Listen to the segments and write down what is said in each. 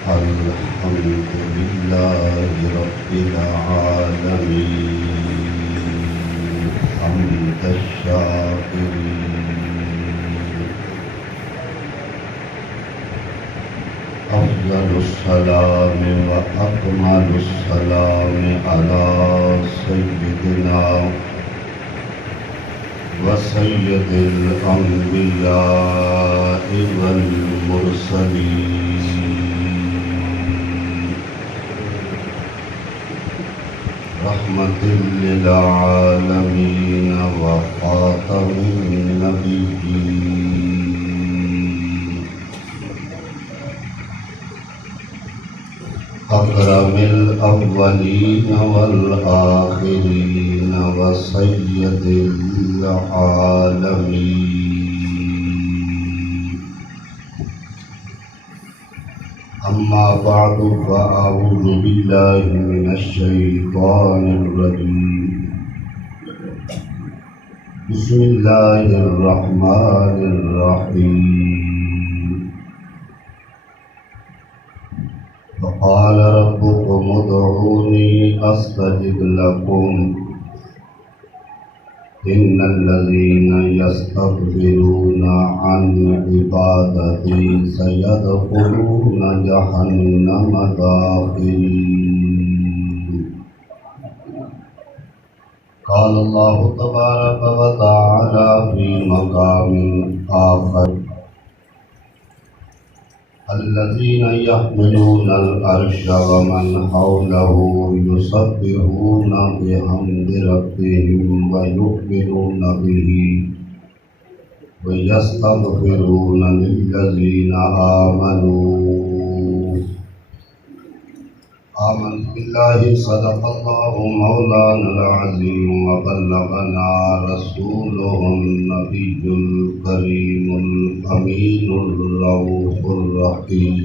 الحمد لله رب العالمين حمد الشاكرين. أفضل السلام وأكمل السلام على سيدنا وسيد الأنبياء والمرسلين رحمة للعالمين وخاتم النبيين أكرم الأولين والآخرين وسيد العالمين. أما بعد فأعوذ بالله من الشيطان الرجيم. بسم الله الرحمن الرحيم. وقال ربكم ادعوني أستجب لكم إن الذين يستكبرون عن عبادتي سيدخلون جهنم داخرين. قال الله تبارك وتعالى في مقام آخر الذين يحملون العرش ومن حوله يسبحون بحمد ربهم ويؤمنون به ويستغفرون للذين آمنت بالله صدق الله مولانا العظيم وبلغنا رسوله النبي الكريم الأمين الرؤوف الرحيم.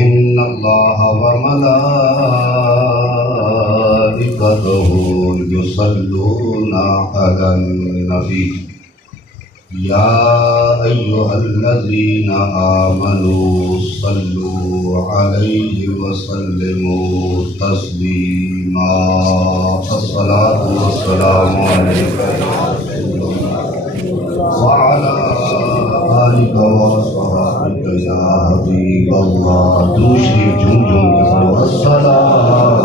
إن الله وملائكته يصلون على النبي يا أيها الذين آمنوا صلوا عليه وسلموا تسليما. الصلاة والسلام عليك وعلى آلك وصحبك يا حبيب الله. دوسری جھوم جھوم کے پڑھو الصلاة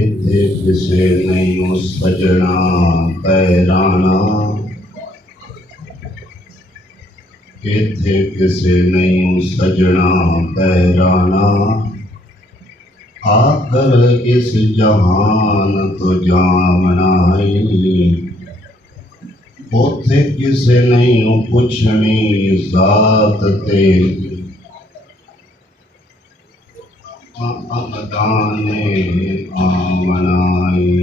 اتھے کسے نہیں سجنا پیرانا اتھے کسے نہیں سجنا پیرانا آ کر اس جہان تو جامنائی اتھے کسے نہیں پوچھنی ذات تیری آمدانے آمنائی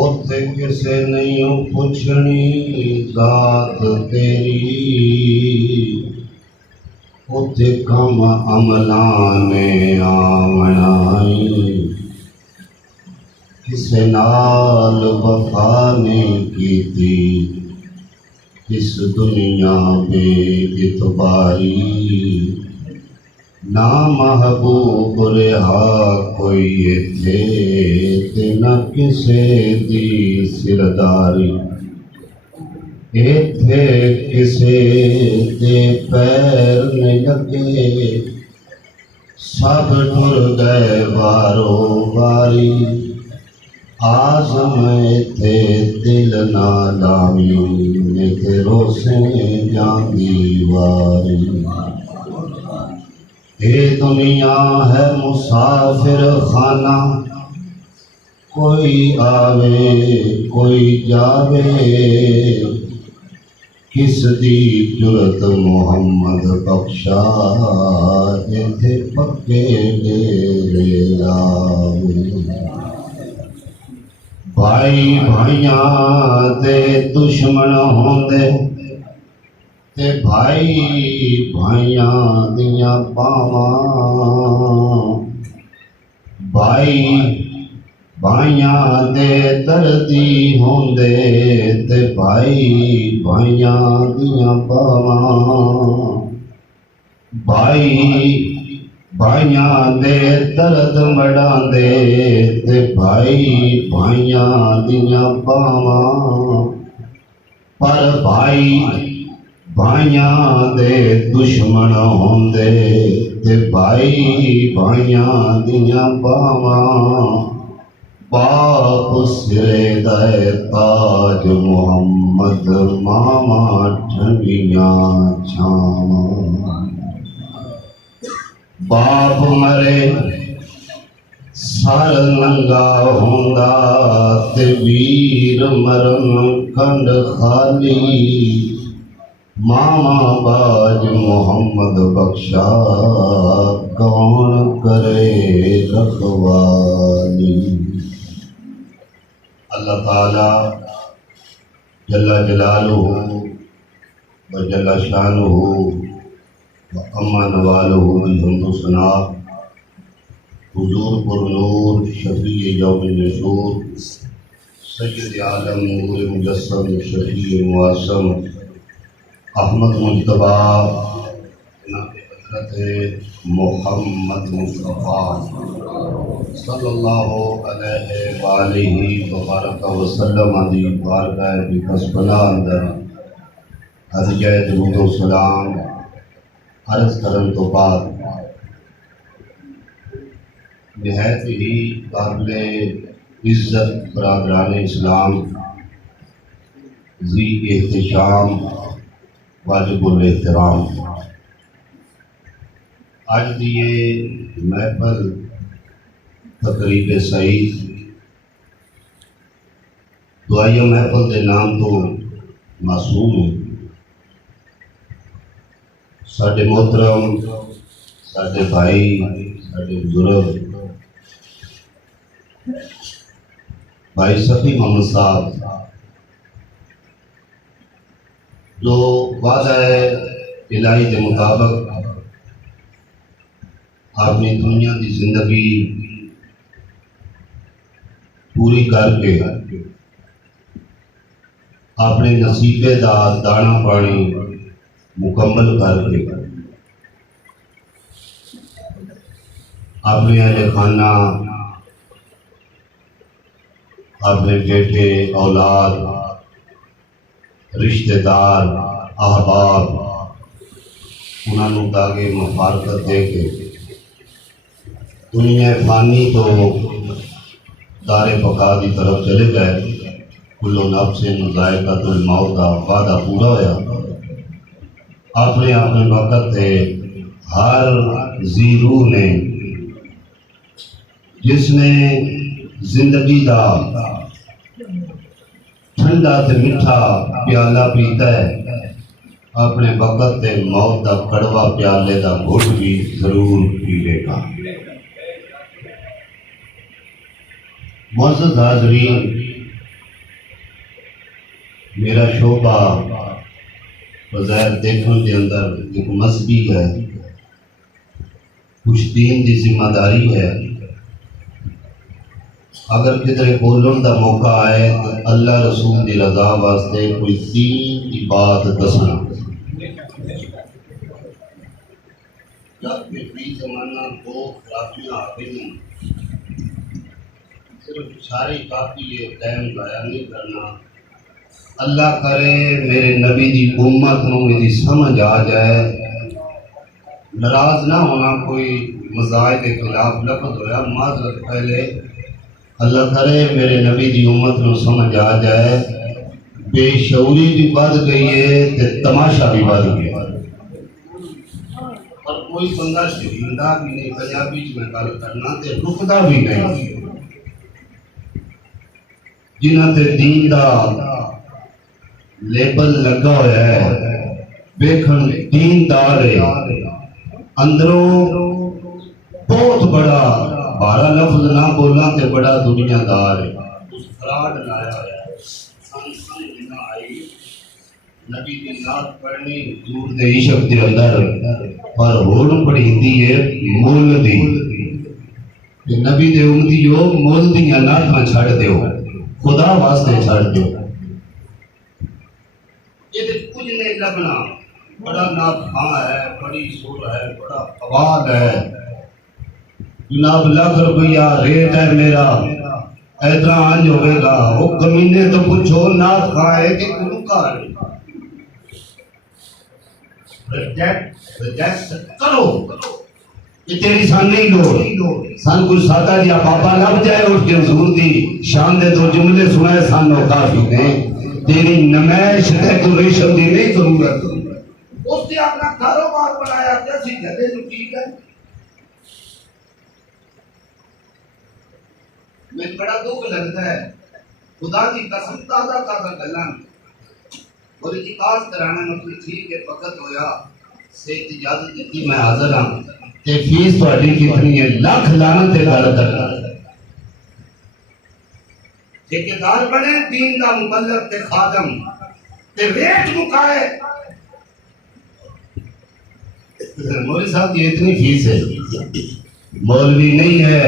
اتھے کسے نہیں پوچھنی ذات تیری اتھے کم عملانے آمنائی کسے نال وفا نہیں کیتی اس دنیا بے اعتباری نہ محبوب رہا کوئی اتھے تے نہ کسے دی سرداری اتھے کسے دے پیر نہیں لگے سب ٹر گئے بارو باری آزم اتھے دل نہ لاوی اتھے روسے جاندی واری. یہ دنیا ہے مسافر خانہ کوئی آوے کوئی جاوے کس دی جرت محمد بخشا اتھے پکے ڈیرے لاوے. بھائی بھائیاں دے دشمن ہوندے تے بھائی بھائیاں دیاں باواں، بھائی بھائیاں دے دردی ہوندے تے بھائی بھائیاں دیاں باواں، بھائی بھائیاں دے درد مڑاندے تے بھائی بھائیاں دیاں باواں، پر بھائی بھائیاں دے دشمن ہوندے تے بھائی بھائیاں دیاں باواں، باپ سرے دے تاج محمد ماما ٹھنڈیاں چھاواں، باپ مرے سر ننگا ہوندا تے ویر مرن کنڈ خالی، ماما باج محمد بخشا کون کرے رکھوالی۔ اللہ تعالی جل جلالہ و جل شانہ و اما نوالہ کی حمد و ثنا حضور پر نور شفیع یوم النشور سید عالم نور مجسم شفیع معصم احمد مجتبی جناب حضرت محمد مصطفیٰ صلی اللہ علیہ وآلہ وبارک وسلم دی بارگاہ بسملہ اندر ہدیہ درود و سلام عرض کرن تو بعد نہایت ہی قابل عزت برادران اسلام ذی احتشام واجب الاحترام، آج دی یہ محفل تقریب سعید دعائیہ محفل دے نام تو معصوم ہے، ساڈے محترم ساڈے بھائی ساڈے بزرگ بھائی صفی محمد صاحب جو وعدہ الہی کے مطابق اپنی دنیا کی زندگی پوری کر کے اپنے نصیبے دا دانا پانی مکمل کر کے اپنے اہل خانہ اپنے بیٹے اولاد رشتہ دار احباب انہوں داغے مفارقت دے کے دنیا فانی تو دار بقا کی طرف چلے گئے، کلو نفس ذائقۃ الموت کا وعدہ پورا ہوا، اپنے اپنے وقت تے ہر ذی روح نے جس نے زندگی دا ٹھنڈا تے میٹھا پیالہ پیتا ہے اپنے وقت تے موت دا کڑوا پیالے دا گھٹ بھی ضرور پیے گا۔ معزز حاضرین، میرا شعبہ بظاہر دیکھنے کے اندر ایک مذہبی ہے، کچھ دین کی ذمہ داری ہے، اگر کدھر بولن کا موقع آئے تو اللہ رسول کی رضا واسطے کوئی دین کی بات دسنا، جب کہ فی زمانہ دو خرابیاں آ گئی ہیں، صرف ساری کافی یہ ٹائم ضائع نہیں کرنا، اللہ کرے میرے نبی دی امت نو میری سمجھ آ جائے، ناراض نہ ہونا کوئی مزاج کے خلاف لفظ ہویا معذرت پہلے، اللہ کرے میرے نبی دی امت نو سمجھ آ جائے، بے شعوری بھی بڑھ گئی ہے تے تماشا بھی بڑھ گیا، اور کوئی بندہ شرمندہ بھی نہیں، پنجابی میں گل کرنا تے رکدا بھی نہیں، جنہاں تے دین دا لیبل لگا ہوا ہے ویکھن دیندار ہے، اندروں بہت بڑا بارہ لفظ نہ بولنا تے بڑا دنیا دار ہے، اس فراڈ لایا ہوا ہے، سن نہ آئی نبی کی نعت پڑھنی حضور دے عشق دے اندر پر ہون پڑھیندی ہے مول دی کہ نبی دے امتیو مول دیاں نعتاں چھڑ دیو خدا واسطے چھڑ دیو یہ کچھ نہیں لبنا بڑا نعت خواں ہے بڑی سور ہے بڑا قوال ہے جناب لاکھ روپیہ ریٹ ہے میرا ایترا آنج ہوئے گا وہ کمینے تو پوچھو نعت خواں ہے کہ گلوکار ریجیکٹ کرو یہ تیری سان نہیں لو سان کچھ سادہ جیا بابا لب جائے اٹھ کے حضور دی شان دے دو جملے سنائے سان نو کافی نے تیری نمائش ڈیکوریشن دی نہیں ضرورت اس نے اپنا کاروبار بنایا جیسی گلے جو ٹھیک ہے میں بڑا دکھ لگتا ہے خدا کی قسم تازہ تازہ گلاں اور کی کاج کرانا مطلب ٹھیک ہے وقت ہویا سے اجازت دیتی میں حاضر ہوں تے فیس تہاڈی کتنی ہے لاکھ لعنت تے گل کرنا ٹھیکیدار بنے دین دا مبلغ تے خادم تے ریٹ مکائے مولوی صاحب یہ اتنی فیس ہے مولوی نہیں ہے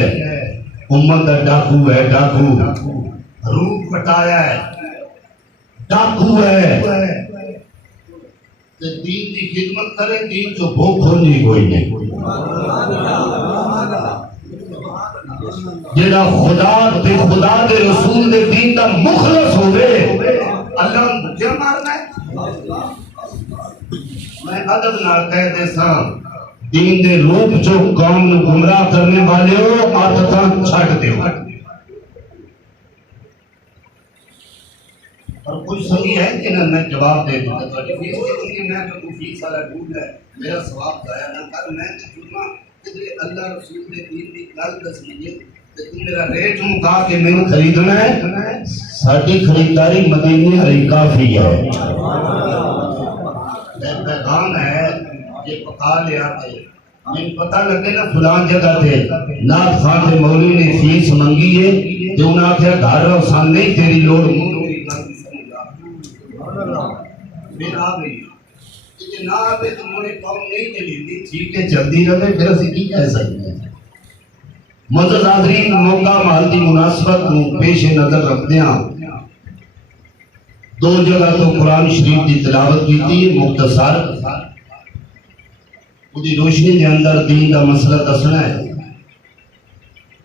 امت دا ڈاکو ہے ڈاکو روح پٹایا ہے ڈاکو ہے دین دی خدمت کرے دین جو بھوک ہونی کوئی نہیں جیڑا خدا دے رسول دے دین دا مخلص ہوئے اللہ مجھے مارنا ہے میں عدد نہ کہہ دے ساں دین دے روپ جو قوم نو گمراہ کرنے والے ہو عادتاں چھٹ دیو اور کچھ صحیح ہے کہ میں جواب دے دوں تو فیس کے میں تو فیس والا ڈھونڈ ہے میرا ثواب ضائع نہ کر میں جمعہ کہ اللہ رسول دے دین دی گل دس لیجئے کہ تم میرا ریٹ مکا کے میں خریدنا ہے ساری خریداری مدینے ہری کافی ہے پیغام ہے یہ پکا لیا تھے میں پتہ لگے نا فلان جگہ تھے نعت خان تے مولوی نے فیس منگی ہے جو انہاں کہا گھر رو سان نہیں تیری لوڑ پھر آ گئی کہ نہ آئے تو مجھے قوم نہیں چلی تھی ٹھیک ہے جلدی رہے پھر اسی کی کہہ سکتے ہیں معزز حاضرین موقع محل مناسبت پیش نظر رکھتے ہیں دو جگہ تو قرآن شریف کی تلاوت کی تھی مختصر خودی روشنی کے اندر دین کا مسئلہ دسنا ہے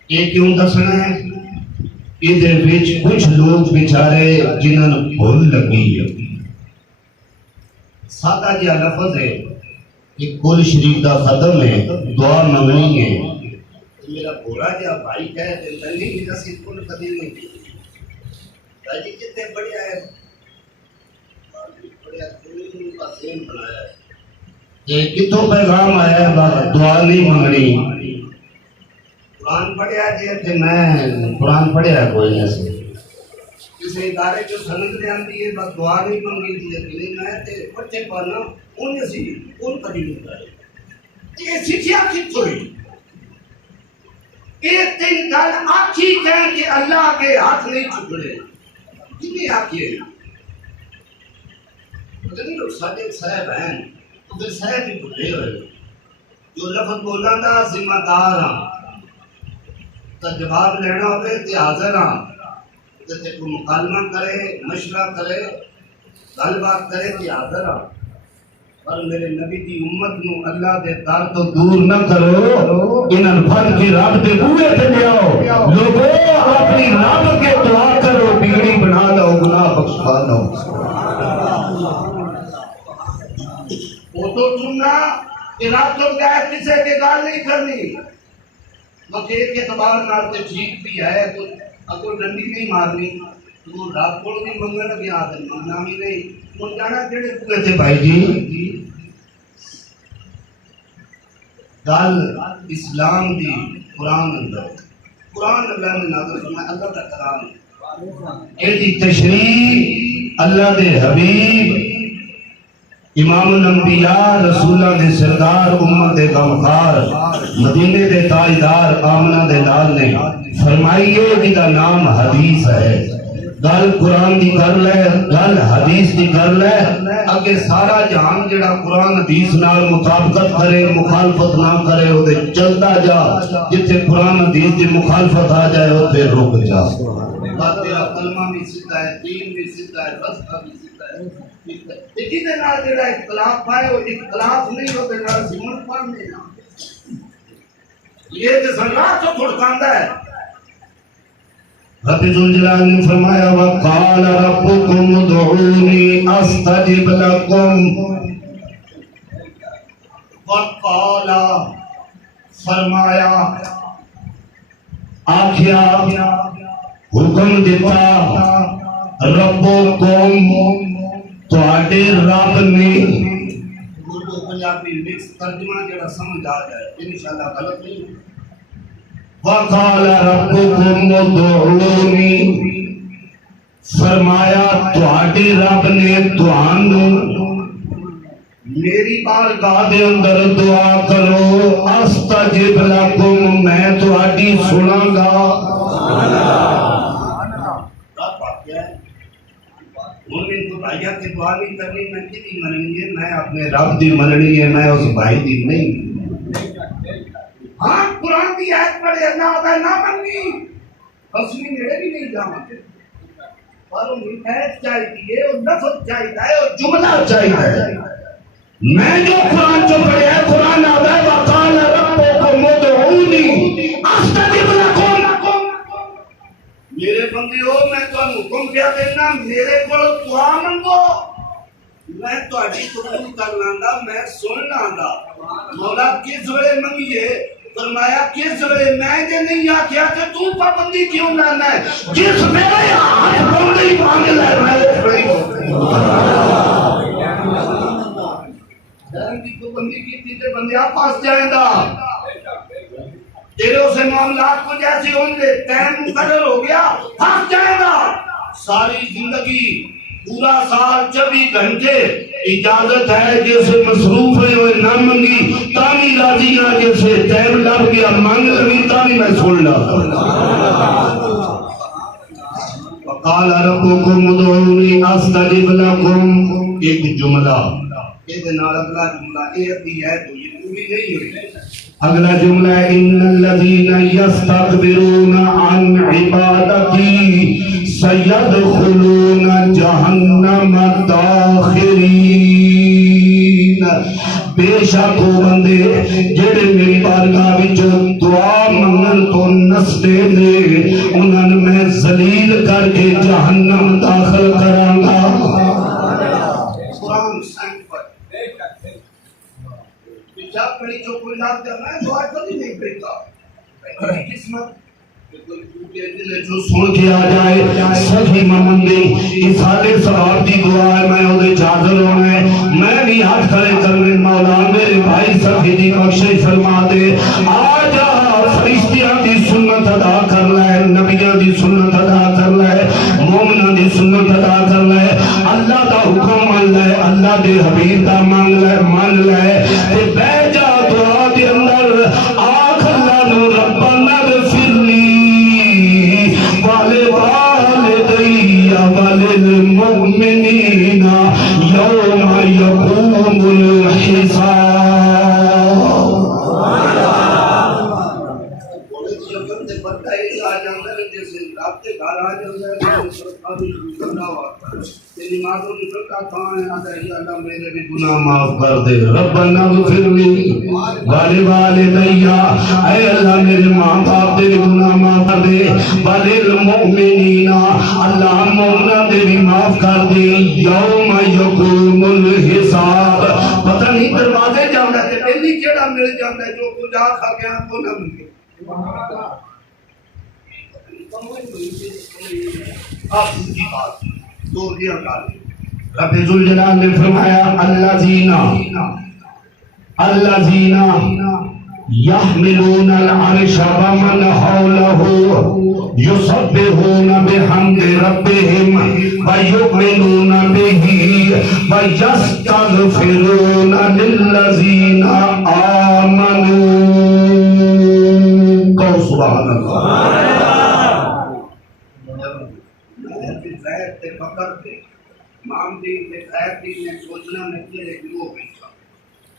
یہ کیوں دسنا ہے ادھر وچ کچھ لوگ بیچارے جنہوں نے بھول لگی ہے سادہ جہاں لفظ ہے کہ کل شریف کا ختم ہے دعا منگنی ہے میرا بولا جہاں بھائی کہے کہ ننگی کی نصیب کل قدیم نہیں کی راجی کتنے بڑھیا ہے بڑھیا دین کا سین بنایا ہے کہ کتوں پیغام آیا ہے دعا نہیں منگنی قرآن پڑھیا جی کہ میں قرآن پڑھیا کوئی ایسے کسی ادارے جو سند لے آندی ہے بس دعا نہیں منگی دی ہے کہ میں تے بچے پانا انہیں سی ان کا دل ہوتا ہے یہ سکھیا کت ہوئی ایک تین گل آکھی کہیں کہ اللہ کے ہاتھ نہیں چھکڑے کتنی آکھی ہے لیکن لوگ صادق صاحب ہیں تو پھر صاحب ہی بھلے ہوئے جو لفظ بولا تھا ذمہ دار ہاں تو جواب لینا ہوئے تے حاضر ہاں تے کوئی مکالمہ کرے مشورہ کرے گل بات کرے تے حاضر ہاں پر میرے نبی دی امت نو اللہ دے در تو دور نہ کرو انہاں پھڑ کے رب دے بوئے تے لیاؤ لوگو اپنی رب کے دعا کرو بگڑی بنا لو گناہ بخشوا لو وہ تو سننا ارادوں کا ہے کسے کے گال نہیں کرنی مگر ایک اعتبار نارتے ٹھیک بھی ہے اگر ڈنڈی نہیں مارنی تو رات کو نہیں منگنا بھی آدھر منگنا بھی نہیں وہ جانا جڑے پوئے تھے بھائی جی گال اسلام دی قرآن اندر قرآن اللہ نے نازل فرمایا اللہ کا کلام ایدی تشریح اللہ دے حبیب امام الانبیاء رسولہ دے سردار امت دے غمخار مدینے دے تاجدار آمنہ دے لال نے فرمائیے جدا نام حدیث ہے گل قرآن دی کر لے گل حدیث دی کر لے اگے سارا جہان جڑا قرآن حدیث نال مطابقت کرے مخالفت نہ کرے او دے چلتا جا جتھے قرآن حدیث دی مخالفت آ جائے اوتھے رک جا تیرا کلمہ بھی سیدھا ہے دین بھی سیدھا ہے رستہ بھی سیدھا ہے جہدے نال جڑا اختلاف ہے وہ اختلاف نہیں او دے نال سمجھ پاندے نا یہ تے سنگار تو چھڑکاندا ہے رب ذوالجلال نے فرمایا وقال ربكم ادعوني استجب لكم وقال فرمایا آکھیا حکم دیتا ربكم تواڈے رب نے اردو پنجابی مکس ترجمہ جڑا سمجھ آ جائے انشاءاللہ غلط نہیں وقال ربكم ادعوني فرمایا تواڈے رب نے تانوں میری بارگاہ دے اندر دعا کرو استجب لکم میں تواڈی سناں گا مومن کو بھائیاں کی دعا نہیں کرنی میں کدی مننی ہے میں اپنے رب دی مننی ہے میں اس بھائی دی نہیں ہاں قرآن کی آیت پڑھے اللہ ہوتا ہے نہ مننی بس میں میرے بھی نہیں جاؤں اور وہ مٹھائیت چاہیے اور نفت چاہیے اور جملہ چاہیے میں جو قرآن جو پڑھے ہے قرآن آدھا ہے وَقَالَ رَبُّكُمْ ادْعُونِي أَسْتَجِبْ لَكُمْ میرے بندے ہو میں تو حکم کیا دینا میرے کو دعا منگو میں تو اڈی قبول کر لاندہ میں سن لاندہ مولا کس وڑے منگیے فرمایا کس وڑے میں جے نہیں آکھیا کہ تو پابندی کیوں لانا ہے جس میرے ہاتھ بندی مانگ لے میں اس وڑی جہاں کی تو بندی کی تیجے بندی آپ پاس جائیں دا تیرے اسے معاملات کو جیسے ہوں گے ٹائم مقرر ہو گیا پاس جائیں دا ساری زندگی پورا سال 24 گھنٹے اجازت ہے جیسے مصروف ہے ہوئے نہ منگی تامی راضی نہ جیسے ٹائم لگ گیا مانگ لگی تامی میں سن لا وقال ربكم ادعوني استجب لكم ایک جملہ ایک نال اگلا جملہ ایک دی ہے تو یہ پوری نہیں ہوئی اگلا جملہ ان الذين يستكبرون عن عبادتي سيدخلون جہنم داخرین بے شک وہ بندے جڑے میری بارگاہ وچوں دعا منگن تو نستے نے انہاں نے میں ذلیل کر کے جہنم داخل کراں گا قرآن سائن پر جب کڑی جو کوئی نام کرنا ہے دعا کبھی نہیں کرتا قسمت جو سن کے آ جائے صحیح ممندی اسالے ثواب دی دعا ہے میں اودے حاضر ہونا ہے میں بھی ہاتھ کھڑے کرنے مولا میرے بھائی صحیح دی بخشش فرما دے آ جا فرشتیاں دی سنت ادا کر لے نبیاں دی سنت ادا کر لے مومناں دی سنت ادا کر لے اللہ دا حکم مان لے اللہ دے حبیب دا مان لے تے بیٹھ جا دعا دے اندر آکھ اللہ نو ربنا وللمؤمنين يوم يقوم الحساب گناہ معاف کر دے ربنا اغفر لی ولوالدی اے اللہ میرے ماں باپ دے گناہ معاف کر دے وللمؤمنین اللہ مومنوں دے بھی معاف کر دے یوم یقوم الحساب پتہ نہیں دروازے جانا تے پہلی کیڑا مل جاندا ہے جو کچھ آکھا گیا تو نہ ملے آپ کی بات دو دیا کال رب ذوالجلال نے فرمایا الذین یحملون العرش ومن حولہ یسبحون بحمد ربہم ویؤمنون بہ ویستغفرون للذین آمنوا کو سبحان اللہ دین کے خیر دین میں سوچنا میں تیرے گروہ بیٹھا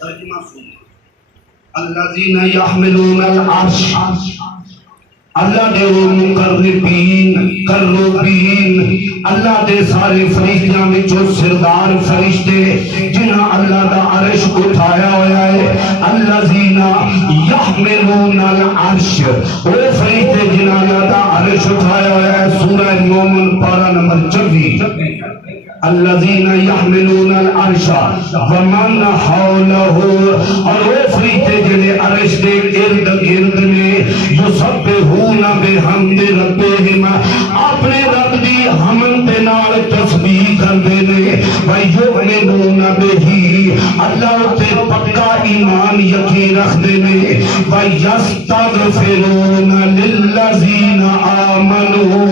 ترجمہ سننا الذین یحملون العرش اللہ دے مقربین اللہ دے سارے فرشتیاں وچوں سردار فرشتے جنہاں اللہ دا عرش اٹھایا ہویا ہے الذین یحملون العرش وہ فرشتے جنہاں اللہ دا عرش اٹھایا ہویا ہے سورہ مومن پارہ نمبر 24 الذین یحملون العرش ومن حولہ اور وہ فرشتے جنہیں عرش دے ارد گرد میں یسبحون بحمد ربہم اپنے رب دی حمد دے نال تسبیح کردے نے ویؤمنون بہ اللہ تے پکا ایمان یقین رکھدے نے ویستغفرون للذین آمنوا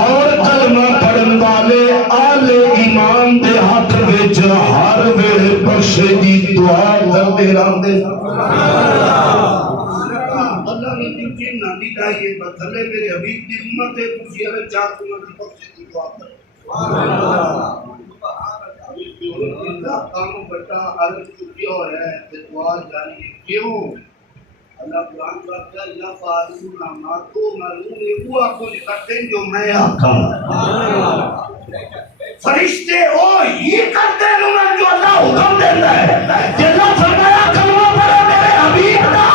اور کلمہ پڑھن والے آل ایمان دے حق وچ ہر ویلے بخشے دی دعا کردے رہندے اللہ نے دیکھیں نہ دی دائیے بدلے میرے حبیب دی امت ہے تسی ہر چاہت امت دی بخشے دی دعا کر سبحان اللہ حبیب دی امت دی کام بٹا عرض چکیا ہو رہا ہے کہ دعا جاری ہے کیوں اللہ قرآن کہتا ہے یا فارسونا ماتو مرون وہ آپ کو نکلتے ہیں جو میں آقا فرشتے او یہ کرتے ہیں جو اللہ حکم دیتا ہے کہ اللہ فرمایا کلمہ پڑھے میرے حبیب کا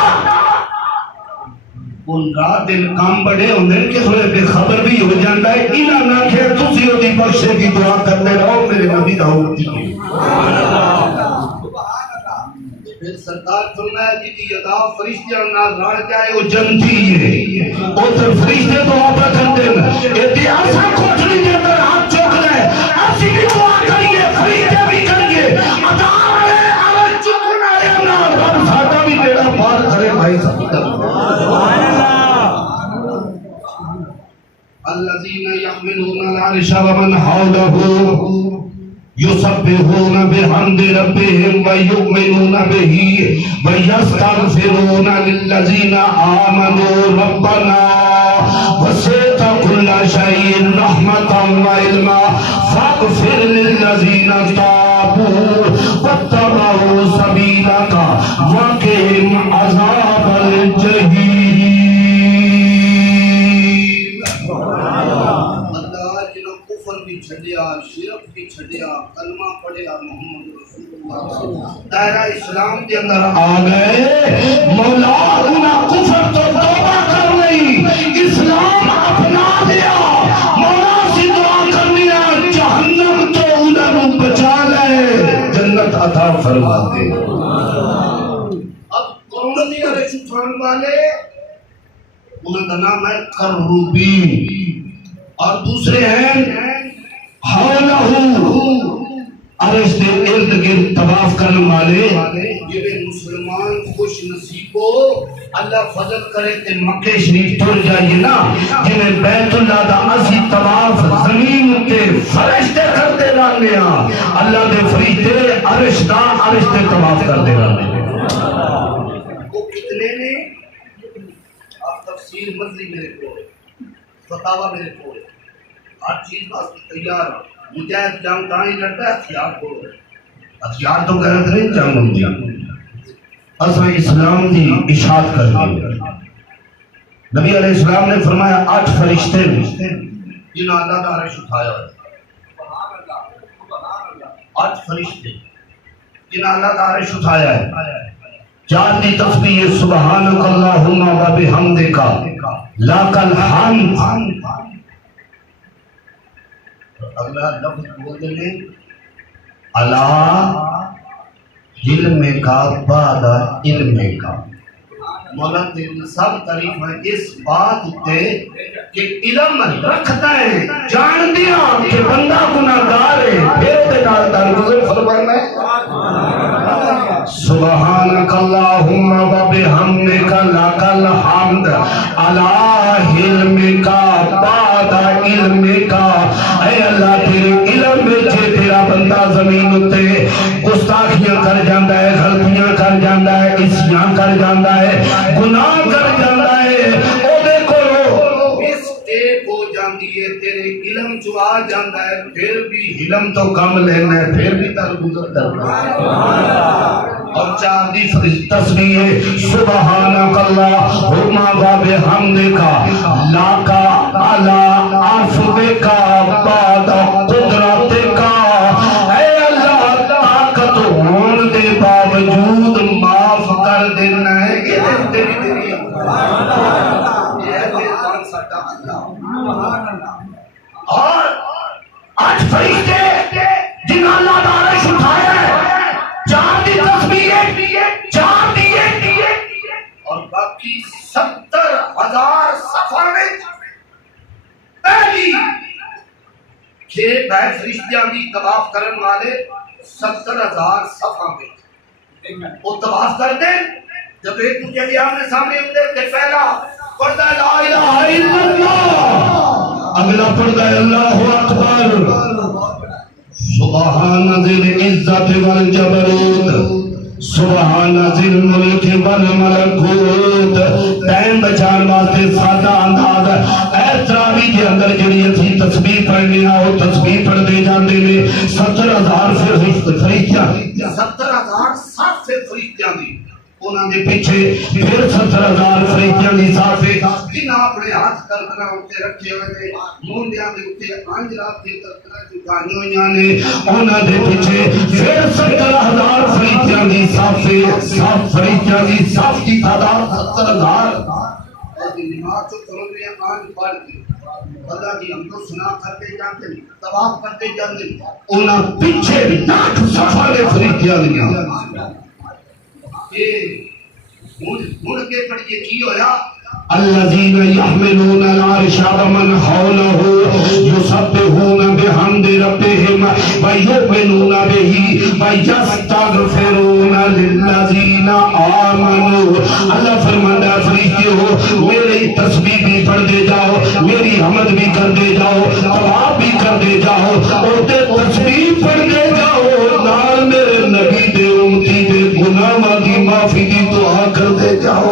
ان رات دن کام بڑے ہوندے کہ تھوڑے بے خبر بھی ہو جاندا ہے انہاں نہ کہ تسی دی بخشے کی دعا کرتے رہو میرے نبی دا حکم سبحان اللہ پھر سرکار فرمایا جی کی ادا فرشتیاں نال رل جائے وہ جنتی ہے او تے فرشتے دعا پہ کرتے ہیں اے تے اساں کوٹھڑی دے اندر ہاتھ چوک لے اسی بھی دعا کریے فرشتے بھی کریے ادا والے عرش چکن والے نال رب ساڈا بھی بیڑا پار کرے بھائی سبحان الذين يحملون العرش ومن حوله يسبحون بحمد ربهم ويؤمنون به ويستغفرون للذين آمنوا ربنا وسعت كل شيء رحمة وعلما فاغفر للذين تابوا واتبعوا سبيلك وقهم عذاب الجحيم چھڑیا شرک بھی چھڑیا کلمہ پڑھیا محمد رسول اللہ دائرہ اسلام کے اندر آ گئے مولا انہاں کفر تو توبہ کر لئی اسلام اپنا لیا مولا سے دعا کرنی ہے جہنم تو انہوں بچا لے جنت عطا فرما دے اب کون سی عرش اٹھان والے انہوں کا نام ہے قروبین اور دوسرے ہیں عرش دے ارد گرد طواف کرنے والے جنہیں مسلمان خوش نصیب ہو اللہ فضل کرے تے مکہ شریف ٹر جائیے نا جنہیں بیت اللہ دا اسی طواف زمین تے فرشتے کرتے رہنے اللہ دے فرشتے عرش تے طواف کرتے رہنے وہ کتنے نے آپ تفسیر مزلی میرے کو فتاوہ میرے کو ہر چیز واسطے تیار مجاہد جنگ کہاں ہی لڑتا ہے ہتھیار کو ہتھیار تو غیرت نہیں جنگ ہوتی اصل اسلام دی اشاعت کر دی نبی علیہ السلام نے فرمایا 8 فرشتے جنہوں اللہ کا عرش اٹھایا ہے 8 فرشتے جنہوں اللہ کا عرش اٹھایا ہے 4 دی تسبیح سبحانک اللہم و بحمدک لک الحمد اگلا لفظ بولتے ہیں اللہ علم کا بعد علم کا مولا تیری سب تعریف ہے اس بات تے کہ علم رکھتا ہے جان دیا کہ بندہ گناہگار ہے پھر تے نال درگزر فرمانا ہے سبحانک اللہم و بحمدک لک الحمد علی علمک بعد علمک اے اللہ تیرے علم میں تیرا بندہ زمین تے گستاخیاں کر جاندا ہے غلطیاں کر جاندا ہے اسیاں کر جاندا ہے گناہ کر جاندا ہے او دے کولو مسٹیک ہو جاندی ہے تیرے علم جو آ جاندہ ہے پھر بھی علم تو کم لینا ہے پھر بھی ترگزر کرنا ہے اور چار دی تسبیح ہے سبحانک اللہم و بحمدک لاکا علی عفوک بعد قدرتک اے اللہ طاقت ہون دے باوجود معاف کر دینا ہے یہ تیری تیری اور آج فرشتے جنہاں اللہ نے عرش اٹھایا ہے چار دی تسبیح چار دیے اور باقی 70,000 صفحہ میں پہلی کھیپ ہے فرشتیاں بھی طواف کرن والے 70,000 صفحہ میں وہ طواف کر دیں جب ایک تجھے لیا میں سامنے ہوتے تھے پہلا پڑھتا ہے لا الہ الا اللہ اگلا پڑھتا ہے اللہ اکبر سبحان ذی العزت والجبروت سبحان ذی الملک والملکوت ٹائم بچان واسطے سادہ انداز اے تراویح کے اندر جڑی اسی تسبیح پڑھنے آؤ تسبیح پڑھتے جاندے نے 70,000 فرشتیاں 70,000 صف فرشتیاں دی انہاں دے پیچھے پھر 70,000 فرشتیاں دی صافے جنہاں اپنے ہاتھ کرنا اٹھے رکھے ہوئے نے مونڈیاں دے اٹھے آنج رات دے کرنا جگانی ہوئیاں نے انہاں دے پیچھے پھر 70,000 فرشتیاں دی صافے صاف فرشتیاں دی صاف کی تعداد 70,000 نماز تو کرو رہے ہیں آنج پڑھ کے اللہ کی ہم تو سنا کرتے جاتے ہیں طواف کرتے جاتے ہیں انہاں پیچھے 8 صفحہ دے فرشتیاں دیاں مڑ کے پڑھئے کی ہویا الذین یحملون العرش ومن حولہ یسبحون بحمد ربہم ویؤمنون بہ ویستغفرون للذین آمنوا اللہ فرماتا ہے فرشتیوں میری تسبیح بھی پڑھتے جاؤ میری حمد بھی کرتے جاؤ طواف بھی کرتے جاؤ اور تسبیح پڑھتے جاؤ نال میرے نبی دے امتی دے گناہاں دی معافی دی دعا کرتے جاؤ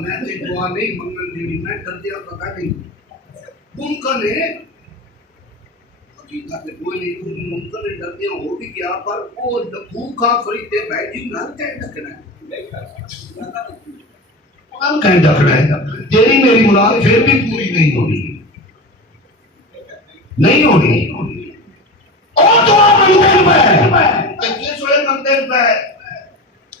میں نے دعا نہیں منگل دی میں کر دیا پتہ نہیں ممکن ہے حقیقت کوئی نہیں ممکن ہے ڈر دیا ہو بھی کیا پر وہ بھوکا فریدے بیٹھی نہ کہیں ڈکنا ہے کہیں ڈکنا ہے تیری میری مراد پھر بھی پوری نہیں ہونی نہیں ہونی اور دعا منگل پہ کس ہوئے منگل پہ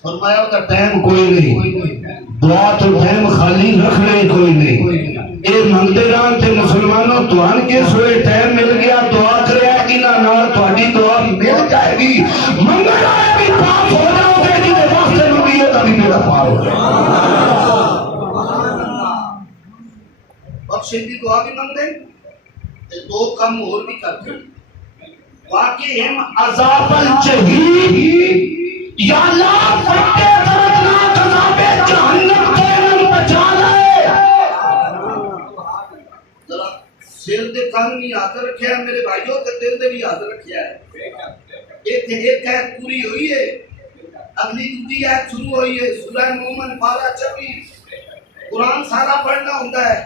فرمایا ہوتا ٹائم کوئی نہیں دعا تو ٹائم خالی رکھنے کوئی نہیں اے منگتے رہاں تھے مسلمانوں توان کے سوئے ٹائم مل گیا دعا کرے انہاں نال تہاڈی دعا مل جائے گی منگل آئے بھی پاک ہو جاؤ گے جی دے وقت سے نبی ہے تبھی میرا پار ہو جائے بخشش کی دعا بھی منگتے دو کم اور بھی کرتے واقعی ہم عذاب الجحیم یا اللہ فٹے دردناک عذاب جہنم کے من بچا لے ذرا سر دے کان نہیں ہاتھ رکھیا ہے میرے بھائیوں تے دل دے بھی ہاتھ رکھیا ہے ایک ہے پوری ہوئی ہے اگلی دوسری ہے شروع ہوئی ہے سورہ مومن پارہ 26 قرآن سارا پڑھنا ہوتا ہے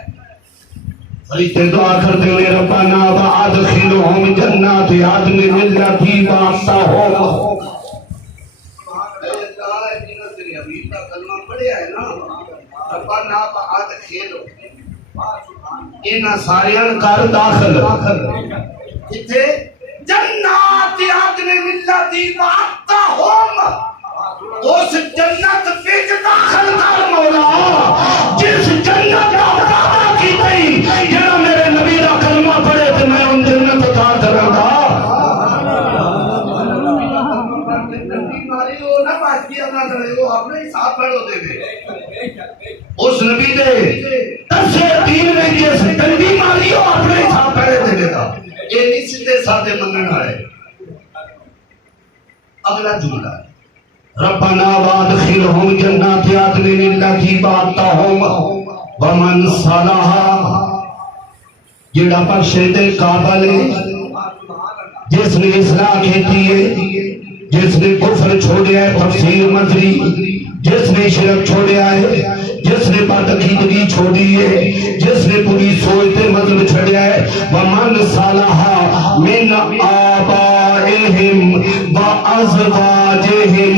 فرشتے دعا کرتے ہیں ربنا وادخلہم جنات عدن التی وعدتہم کلمہ پڑھیا ہے نا ربنا وادخلہم انہاں ساریاں کر داخل کتے جنات عدن التی وعدتہم اس جنت وچ داخل کر مولا جس جنت کا وعدہ کیتا جڑا میرے نبی دا کلمہ پڑھے تے میں ان جنت عطا کراں گا ماری او نہ باقی اپنا کرے وہ اپنے حساب پڑھو دے اس نبی دے دسے دین میں جس ڈنڈی ماری او اپنے حساب پڑھے دے گا یہ نہیں سیدھے سادے منگن والے اگلا جملہ ربنا وادخلہم جنات عدن التی وعدتہم ومن صلح جڑا بخشے دے قابل جس نے اصلاح کیتی ہے جس نے کفر چھوڑیا ہے تفسیر مدری جس نے شرک چھوڑیا ہے، جس نے بدعقیدگی چھوڑی ہے، جس نے بری سوچ تے مذہب چھڑیا ہے، ومن صالح من آبائہم وازواجہم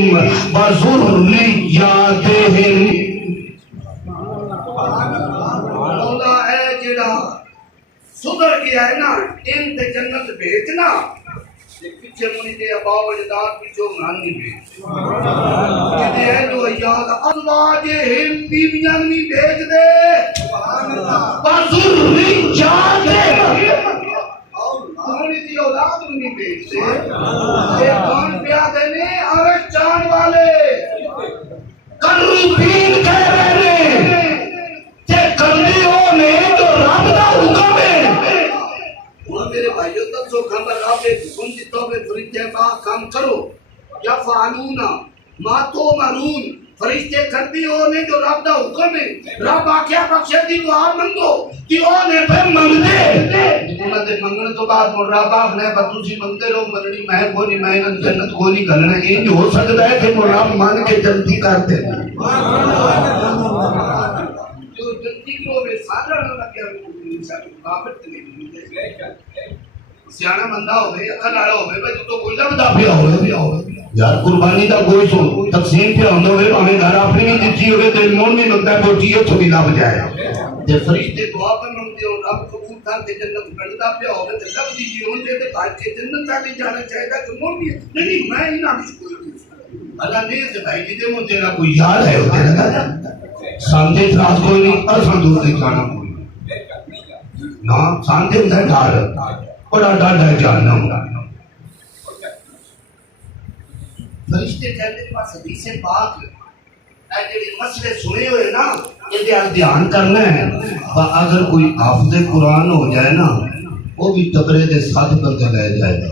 وذریاتہم، مولا ہے جڑا سدھر گیا ہے نا ان تے جنت بھیجنا، پیچھے منی دے اباؤ اجداد پیچھو نانی بھیج کہتے ہیں جو یاد ازواجہم بیویاں نہیں بھیج دے وذریاتہم ہماری دی اولاد نہیں بھیج دے یہ کون پیادے نے عرش جان والے قربین کہہ رہے نے تے کرنی ہو نے جو رب دا حکم ہے میرے بھائیو تک سو خبر آپ ایک حکم دیتا ہوئے فرشتے کا کام کرو یا فعلون ما تو مرون فرشتے کربی ہونے جو رب دا حکم ہے رب آکیا بخشے دی دعا منگو کہ اونے پہ منگ دے انہوں نے منگنے تو بعد وہ رب آخنے بطو سی منگتے رہو مننی میں کونی میں جنت کونی گلنے یہ جو ہو سکتا ہے کہ وہ رب مان کے جلدی کرتے ہیں جو جلدی کو میں سادہ نہ لگیا بابت نہیں سیانا بندہ ہوئے اکھل آڑا ہوئے بھئی تو کوئی لبدا پیا ہوئے یار قربانی دا کوئی سو تقسیم پہ ہم ہوئے ہمیں گھر اپنی نہیں دیتی ہوئے تو مون نہیں لگتا ہے بوٹی ہے چھوڑی لب جائے جب فرشتے دعا پر منگتے ہو رب قبول کر کے جنت بڑھتا پیا ہوئے تو لب دیجیے ہوں دے تو بھائی کے جنت تاکہ جانا چاہے گا کہ مون بھی ہے نہیں میں ہی نہ بھی کوئی اللہ نے سے بھائی جی دے مون تیرا کوئی یاد ہے ہوتے لگا سامنے اتراز کوئی نہیں ارسان دور سے جانا کوئی نا سامنے اتراز ڈھار بڑا ڈاڈ ہے جہنم فرشتے کہتے ہیں پاس حدیث پاک اے جڑے مسئلے سنے ہوئے نا یہ دھیان کرنا ہے اگر کوئی حافظ قرآن ہو جائے نا وہ بھی تبرے دے ساتھ کرتے لے جائے گا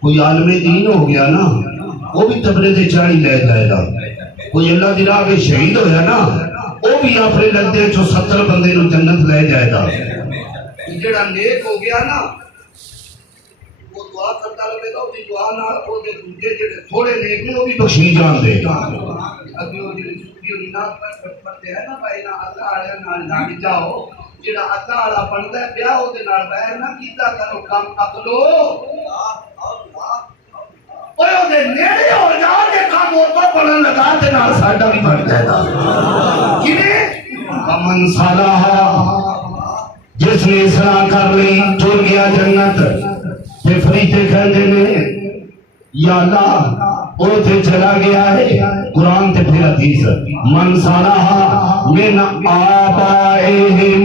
کوئی عالم دین ہو گیا نا وہ بھی تبرے دے چاڑی لے جائے گا کوئی اللہ دی راہ پہ شہید ہویا نا وہ بھی اپنے لگتے جو 70 بندے نو جنت لے جائے گا جڑا نیک ہو گیا نا وہ دعا کرتا لگے گا اسی دعا نال او دے دوجے جڑے تھوڑے نیک نے وہ بھی بخشی جان دے اگے وہ جڑے چھٹی ہوئی ناز پڑھتے ہیں نا بھائی نا اللہ والے نال لگ جاؤ جڑا اللہ والا بندا ہے بیا او دے نال بہر نہ کیتا کرو کم عقلو اوے او دے نیڑے ہو جاؤ تے کام او تو بنن لگا تے نال ساڈا بھی بن جائے گا کیویں من صالح جس نے اصلاح کر لی چل گیا جنت تے فرشتے کہندے نے یا اللہ وہ تے چلا گیا ہے قرآن تے پھر حدیث من صالح من آبائہم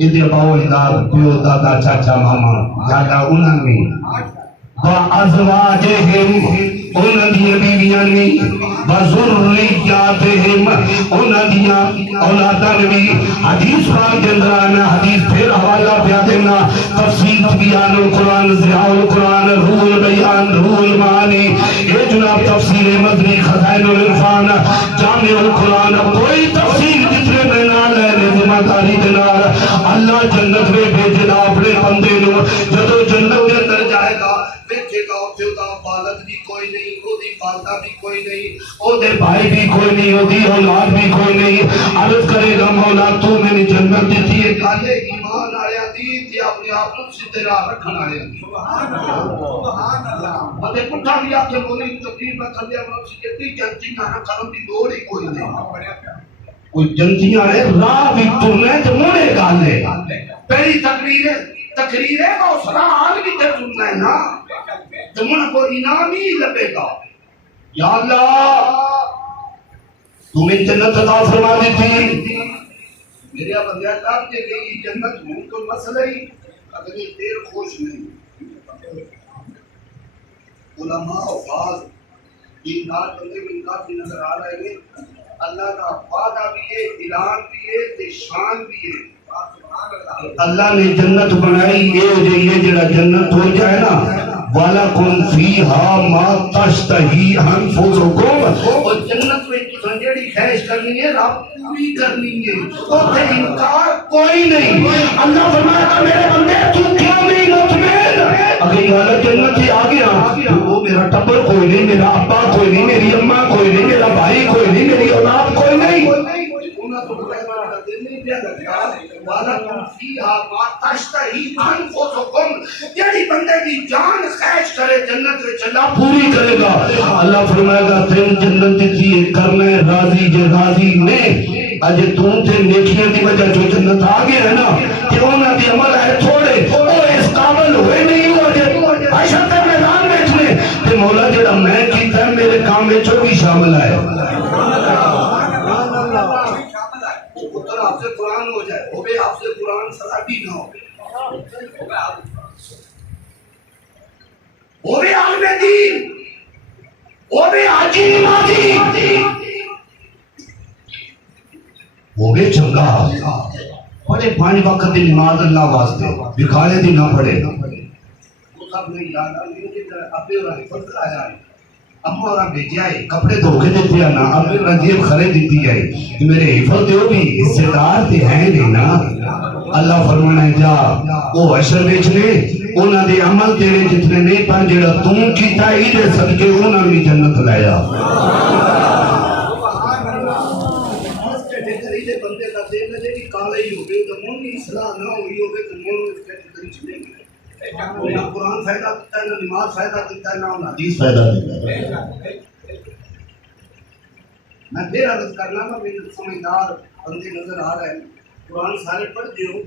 ادھے باؤ اجداد پیو دادا چاچا ماما دادا انہاں میں وازواجہم انہاں دی بیویاں نے وذریاتہم انہاں دی اولاداں نے حدیث پاک کے اندر آنا حدیث پھر حوالہ پیا دینا تفسیر بیان القرآن ضیاء القرآن روح البیان روح المعانی یہ جناب تفسیر مدنی خزائن العرفان جامع القرآن کوئی تفسیر جتنے میں نہ لینے ذمہ داری دینار اللہ جنت میں بھیجنا اپنے بندے نو جدو جنت کے اندر جائے گا بیٹھے گا اٹھے گا بالد بھی کوئی نہیں او دی والدہ بھی کوئی نہیں او دے بھائی بھی کوئی نہیں او دی اولاد بھی کوئی نہیں عرض کرے گا مولا تو میں نے جنت دیتی ہے کالے ایمان آیا دی تھی اپنے آپ کو سدھے راہ رکھن آیا سبحان اللہ بندے پٹھا بھی آپ کے بولی تقریب میں کھلے ہم سے کہتی جنتی نہ کرم بھی دوڑ ہی کوئی نہیں کوئی جنتیاں ہے راہ بھی ترنے تو موڑے گالے پہلی تقریر ہے وہ سرا حال بھی تے سننا ہے نا تمہیں کو انعام ہی لگے گا یا اللہ تمہیں جنت عطا فرما دی تھی میرے بندیا صاحب کے گئی جنت ہوں تو مسئلہ ہی اگر یہ دیر خوش نہیں علماء و بعض دیندار بندے میں کافی نظر آ رہے ہیں اللہ کا وعدہ بھی ہے اعلان بھی ہے شان بھی ہے اللہ نے جنت بنائی یہ ہو جائے جڑا جنت ہو جائے نا وَلَكُمْ فِيهَا مَا تَشْتَهِي أَنفُسُكُمْ اور جنت میں تساں جڑی خواہش کرنی ہے رب پوری کرنی ہے اوتھے انکار کوئی نہیں اللہ فرمایا میرے بندے تو کیوں نہیں مطمئن اگر یہ حالت جنت سے آ گیا تو وہ میرا ٹبر کوئی نہیں، میرا ابا کوئی نہیں، میری اماں کوئی نہیں، میرا بھائی کوئی نہیں، میری اولاد کوئی نہیں۔ جیڑی بندے کی جان خواہش کرے جنت میں چلا پوری کرے گا۔ اللہ فرمائے گا تین جنت دیتی ہے کرنا ہے راضی جے راضی نے اجے توں تے نیکیاں دی وجہ جو جنت آ گئے ہے نا کہ انہاں دی عمل ہے تھوڑے وہ اس قابل ہوئے نہیں ہو جے حشر کے میدان میں اتنے تے مولا جڑا میں کیتا ہے میرے کام میں جو بھی شامل ہے۔ پتر آپ سے قرآن ہو جائے وہ بھی آپ سے قرآن سرابی نہ ہو، وہ بھی عالم دین، وہ بھی حاجی نمازی، وہ بھی چنگا پڑھے 5 وقت دی نماز اللہ واسطے بکھاڑے دی نہ پڑھے۔ وہ سب نہیں یاد آئے ابے اور حفظ آیا ہے، اما اور بیٹیا ہے کپڑے دھو کے دیتے ہیں نا، ابے اور جیب خرے دیتی ہے کہ میرے حفظ دیو بھی حصے دار تے ہیں نہیں نا۔ اللہ فرمانا ہے جا وہ حشر بیچنے انہاں دے عمل تیرے جتنے نہیں پر جڑا تم کیتا ہی دے صدقے انہاں بھی جنت لے جا۔ بندے کا دل لگے کہ کالا ہی ہو گئے تو من کی اصلاح نہ ہوئی ہوگی تو من اس کے طریق چلیں گے۔ نہ قرآن فائدہ دیتا ہے، نہ نماز فائدہ دیتا ہے، نہ حدیث فائدہ دیتا ہے۔ میں پھر عرض کرنا نا میرے سمجھدار بندے نظر آ رہے ہیں، قرآن سارے پڑھ دیو،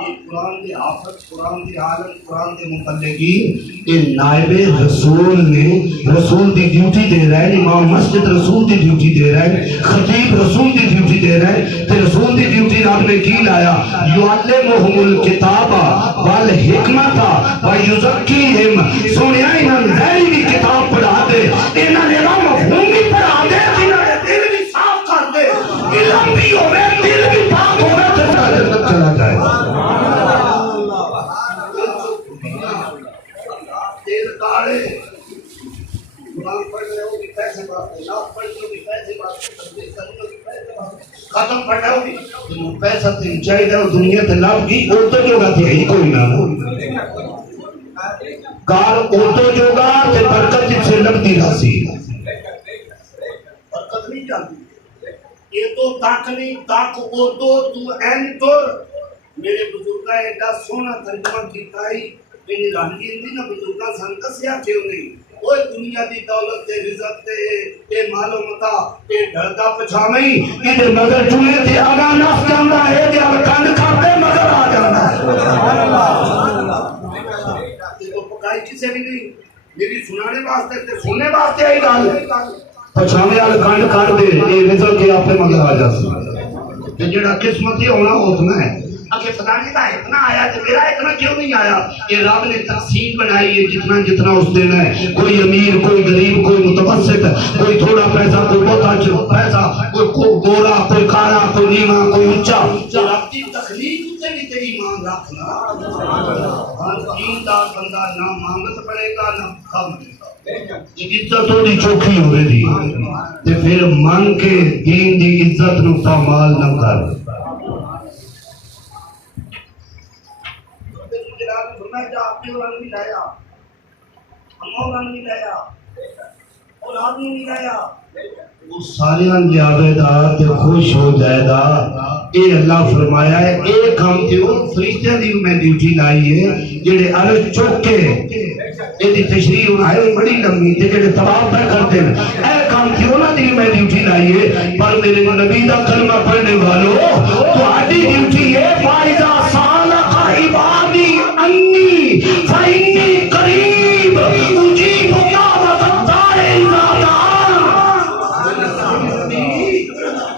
یہ قرآن دے حافظ، قرآن دے عالم، قرآن دے مبلغین، یہ نائب رسول نے رسول دی ڈیوٹی دے رہا ہے، امام مسجد رسول دی ڈیوٹی دے رہا ہے، خطیب رسول دی ڈیوٹی دے رہا ہے، تے رسول دی ڈیوٹی رب نے کی لایا یعلمہم الکتاب والحکمت ویزکیہم، سنیا انہاں نئی بھی کتاب پڑھا دے، انہاں نے مفہوم بھی پڑھا دے، انہاں نے دل بھی صاف کر دے، علم بھی ہوئے دل بھی پاک ہوئے تو جنت چلا جائے۔ دل کاڑے قرآن پڑھ رہے ہو بھی پیسے بات ناف پڑھ رہے ہو بھی پیسے بات ختم پڑھ رہے ہو بھی پیسہ تین چاہیے ہو دنیا تے لاب کی اوٹو جو گا تھی ہی کوئی نہ کار اوٹو جو گا تے برکت جت سے لگتی راسی برکت نہیں جانتی یہ تو تاک نہیں تاک اوٹو تو این تور میرے بزرگاں ایڈا سونا ترجمہ کیتا ہی میری رانگی اندی نا بزرگاں سانکسیا کیوں نہیں وہ دنیا دی دولت تے رزق تے اے مال و متا اے ڈھڑتا پچھامئی ادھے مگر چونے تے آگا نف جاندہ ہے دے آگا کند کھاتے مگر آ جاندہ ہے تو پکائی کسے بھی نہیں میری سنانے واسطے تے سننے واسطے آئی گال پچھامے آگا کند کھاتے دے اے رزق کے آپ پہ مگر آ جاندہ تے جڑا قسمتی ہونا اتنا ہے اگر فلانے کا اتنا آیا تو میرا اتنا کیوں نہیں آیا؟ یہ رب نے تقسیم بنائی ہے جتنا جتنا اس دینا ہے، کوئی امیر کوئی غریب کوئی متوسط کوئی تھوڑا پیسہ کوئی بہت پیسہ کوئی گورا کوئی کالا کوئی نیما کوئی اونچا رب کی تخلیق سے بھی تیری ایمان رکھنا دیندار بندہ نہ مانگت پڑے گا نہ کم عزت تھوڑی چوکھی ہو رہی تے پھر من کے دین دی عزت نو پامال نہ کر آپ نے رنگ نہیں لایا ہم رنگ نہیں لایا اور آدمی نہیں لایا وہ ساریاں جاوے دا تے خوش ہو جائے گا اے اللہ فرمایا ہے ایک ہم تے وہ فرشتہ دی میں ڈیوٹی لائی ہے جڑے عرش چوک کے اے دی تشریح ہے بڑی لمبی تے جڑے طواف پر کرتے ہیں ایک ہم تے انہاں دی میں ڈیوٹی لائی ہے پر میرے نبی دا کلمہ پڑھنے والوں تو آدھی ڈیوٹی ہے فائزہ سالک عبادی انی فإنی قریب اجیب دعوت الداعی اذا دعان